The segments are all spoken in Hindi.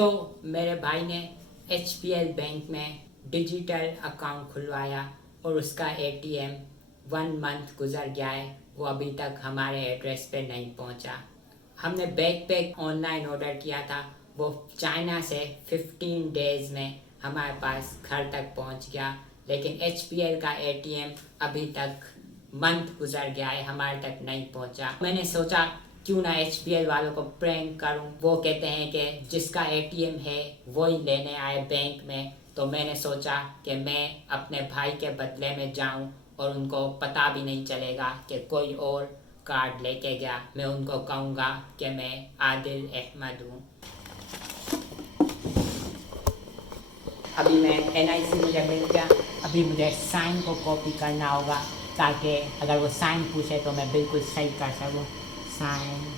तो मेरे भाई ने HPL बैंक में डिजिटल अकाउंट खुलवाया और उसका ATM 1 मंथ गुजर गया है, वो अभी तक हमारे एड्रेस पे नहीं पहुंचा। हमने बैकपैक ऑनलाइन ऑर्डर किया था, वो चाइना से 15 डेज़ में हमारे पास घर तक पहुंच गया, लेकिन HPL का ATM अभी तक मंथ गुजर गया है, हमारे तक नहीं पहुंचा। मैंने सोचा क्यों ना HPL वालों को प्रैंक करूं। वो कहते हैं कि जिसका ATM है वही लेने आए बैंक में, तो मैंने सोचा कि मैं अपने भाई के बदले में जाऊं और उनको पता भी नहीं चलेगा कि कोई और कार्ड लेके गया। मैं उनको कहूँगा कि मैं आदिल अहमद हूँ। अभी मैं NIC मुझे मिल गया, अभी मुझे साइन को कॉपी करना होगा ताकि अगर वो साइन पूछे तो मैं बिल्कुल सही कर सकूँ। Sign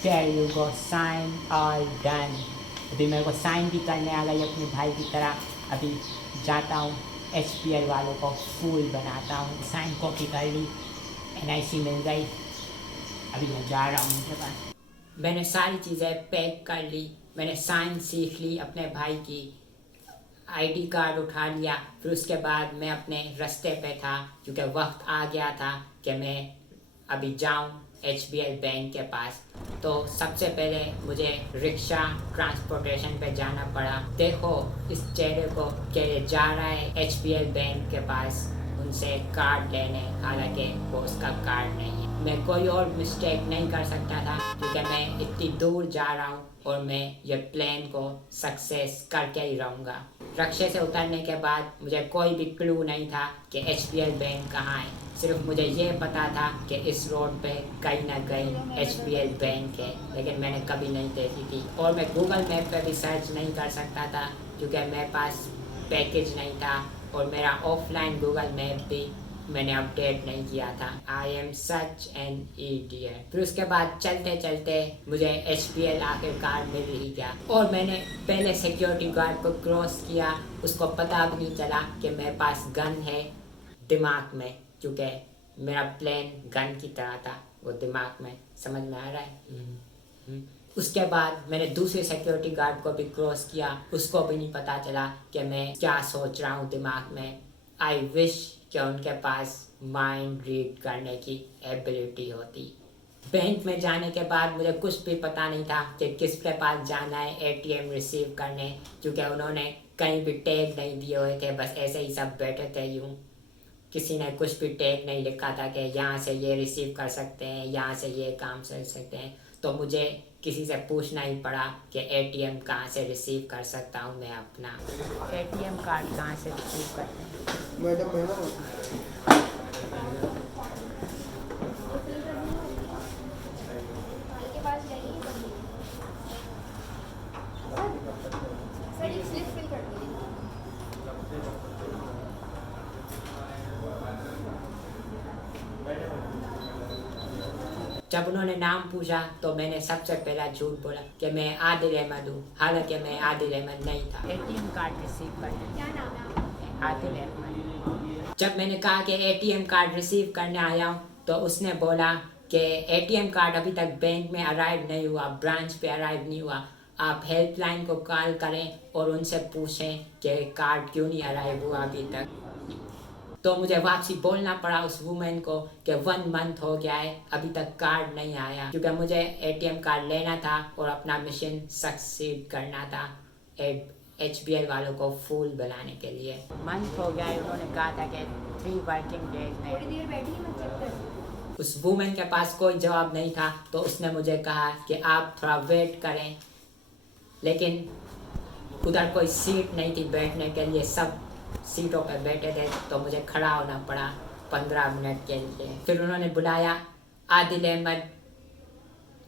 There you go, sign all done। अभी मेरे को साइन भी करने आ गई अपने भाई की तरह। अभी जाता हूँ HPL वालों को फूल बनाता हूँ। साइन कॉपी कर ली, NIC मिल गई, अभी मैं जा रहा हूँ उनके पास। मैंने सारी चीज़ें पैक कर ली, मैंने साइन सीख ली अपने भाई की, ID कार्ड उठा लिया। फिर उसके बाद मैं अपने रास्ते पे था क्योंकि वक्त आ गया था कि मैं अभी जाऊं HBL बैंक के पास। तो सबसे पहले मुझे रिक्शा ट्रांसपोर्टेशन पे जाना पड़ा। देखो इस चेहरे को कि जा रहा है HBL बैंक के पास उनसे कार्ड लेने, हालांकि वो उसका कार्ड नहीं है। मैं कोई और मिस्टेक नहीं कर सकता था क्योंकि मैं इतनी दूर जा रहा हूँ और मैं ये प्लान को सक्सेस करके ही रहूँगा। रिक्शे से उतरने के बाद मुझे कोई भी क्लू नहीं था कि HBL बैंक कहाँ है। सिर्फ मुझे ये पता था कि इस रोड पे कहीं ना कहीं HBL बैंक है, लेकिन मैंने कभी नहीं देखी थी। और मैं गूगल मैप पे भी सर्च नहीं कर सकता था क्योंकि मेरे पास पैकेज नहीं था और मेरा ऑफलाइन गूगल मैप भी मैंने अपडेट नहीं किया था। I am such an idiot. फिर उसके बाद चलते चलते मुझे HBL आखिरकार मिल ही गया और मैंने पहले सिक्योरिटी गार्ड को क्रॉस किया। उसको पता भी नहीं चला कि मेरे पास गन है दिमाग में, क्योंकि मेरा प्लान गन की तरह था। वो दिमाग में, समझ में आ रहा है? उसके बाद मैंने दूसरे सिक्योरिटी गार्ड को भी क्रॉस किया, उसको भी नहीं पता चला कि मैं क्या सोच रहा हूँ दिमाग में। आई विश कि उनके पास माइंड रीड करने की एबिलिटी होती। बैंक में जाने के बाद मुझे कुछ भी पता नहीं था कि किसके पास जाना है ATM रिसीव करने, क्योंकि उन्होंने कहीं भी टैग नहीं दिए हुए थे, बस ऐसे ही सब बैठे थे यूँ। किसी ने कुछ भी टैग नहीं लिखा था कि यहाँ से ये रिसीव कर सकते हैं, यहाँ से ये काम कर सकते हैं। तो मुझे किसी से पूछना ही पड़ा कि ATM कहाँ से रिसीव कर सकता हूँ मैं अपना। ATM कार्ड कहाँ से रिसीव करते हैं मैडम? जब उन्होंने नाम पूछा तो मैंने सबसे पहला झूठ बोला कि मैं आदिल अहमद हूँ, हालांकि मैं आदिल अहमद नहीं था। ATM कार्ड रिसीव करने। क्या नाम है? आदिल अहमद। जब मैंने कहा कि ATM कार्ड रिसीव करने आया हूँ तो उसने बोला कि ATM कार्ड अभी तक बैंक में अराइव नहीं हुआ, ब्रांच पे अराइव नहीं हुआ। आप हेल्पलाइन को कॉल करें और उनसे पूछें कि कार्ड क्यों नहीं अराइव हुआ अभी तक। तो मुझे वापसी बोलना पड़ा उस वुमेन को कि 1 मंथ हो गया है, अभी तक कार्ड नहीं आया, क्योंकि मुझे ATM कार्ड लेना था और अपना मिशन सक्सीड करना था HBL वालों को फूल बनाने के लिए। मंथ हो गया है, उन्होंने कहा था कि 3 वर्किंग डेज में। थोड़ी देर बैठिए, मैं चेक करूं। उस वुमेन के पास कोई जवाब नहीं था, तो उसने मुझे कहा कि आप थोड़ा वेट करें, लेकिन उधर कोई सीट नहीं थी बैठने के लिए, सब सीटों पर बैठे थे, तो मुझे खड़ा होना पड़ा 15 मिनट के लिए। फिर उन्होंने बुलाया आदिल अहमद,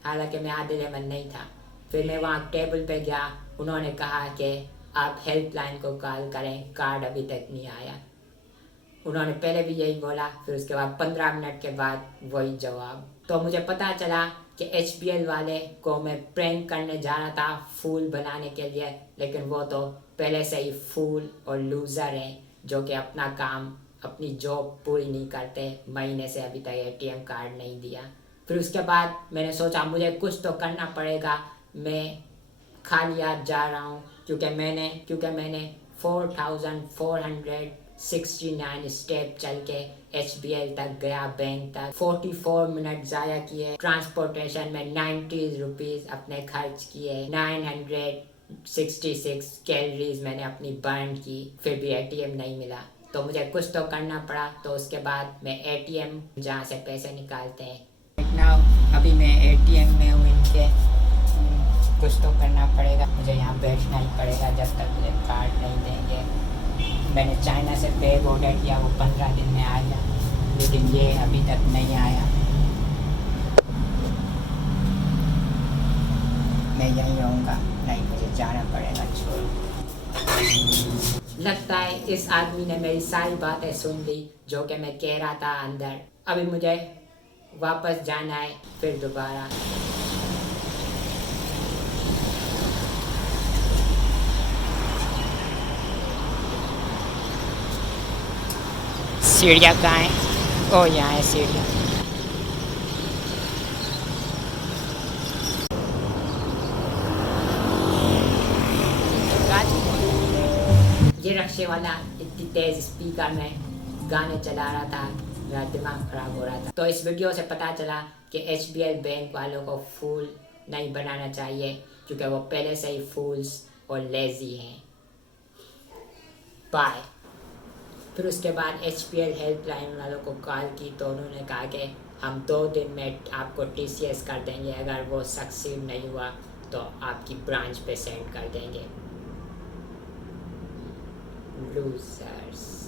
हालांकि मैं आदिल अहमद नहीं था। फिर मैं वहाँ टेबल पे गया, उन्होंने कहा कि आप हेल्पलाइन को कॉल करें, कार्ड अभी तक नहीं आया। उन्होंने पहले भी यही बोला, फिर उसके बाद 15 मिनट के बाद वही जवाब। तो मुझे पता चला कि HBL वाले को मैं प्रैंक करने जा रहा था फूल बनाने के लिए, लेकिन वो तो पहले से ही फूल और लूज़र हैं जो कि अपना काम अपनी जॉब पूरी नहीं करते, महीने से अभी तक एटीएम कार्ड नहीं दिया। फिर उसके बाद मैंने सोचा मुझे कुछ तो करना पड़ेगा, मैं खाली हाथ जा रहा हूँ, क्योंकि मैंने 4469 स्टेप चल के SBI तक गया, बैंक तक 44 मिनट ज़ाया किए, ट्रांसपोर्टेशन में 90 रुपीज़ अपने खर्च किए, 966 कैलोरीज मैंने अपनी बर्न की, फिर भी एटीएम नहीं मिला। तो मुझे कुछ तो करना पड़ा। तो उसके बाद मैं एटीएम जहाँ से पैसे निकालते हैं अभी मैं एटीएम में हूँ इनके। कुछ तो करना पड़ेगा, मुझे यहाँ बैठना ही पड़ेगा जब तक मुझे कार्ड नहीं देंगे। मैंने चाइना से बैग ऑर्डर किया, वो 15 दिन में आया, लेकिन ये अभी तक नहीं आया। मैं यहीं रहूँगा, नहीं मुझे जाना पड़ेगा छोड़। लगता है इस आदमी ने मेरी सारी बातें सुन ली जो कि मैं कह रहा था अंदर। अभी मुझे वापस जाना है फिर दोबारा। सीढ़ियाँ कहाँ है? ओ यहाँ है सीढ़ियाँ। ये रिक्शे वाला इतनी तेज़ स्पीकर में गाने चला रहा था, मेरा दिमाग ख़राब हो रहा था। तो इस वीडियो से पता चला कि SBI बैंक वालों को फूल नहीं बनाना चाहिए, क्योंकि वो पहले से ही फूल्स और लेज़ी हैं। बाय। फिर उसके बाद SBI हेल्पलाइन वालों को कॉल की तो उन्होंने कहा कि हम 2 दिन में आपको TCS कर देंगे, अगर वो सक्सीड नहीं हुआ तो आपकी ब्रांच पे सेंड कर देंगे। लूजर्स।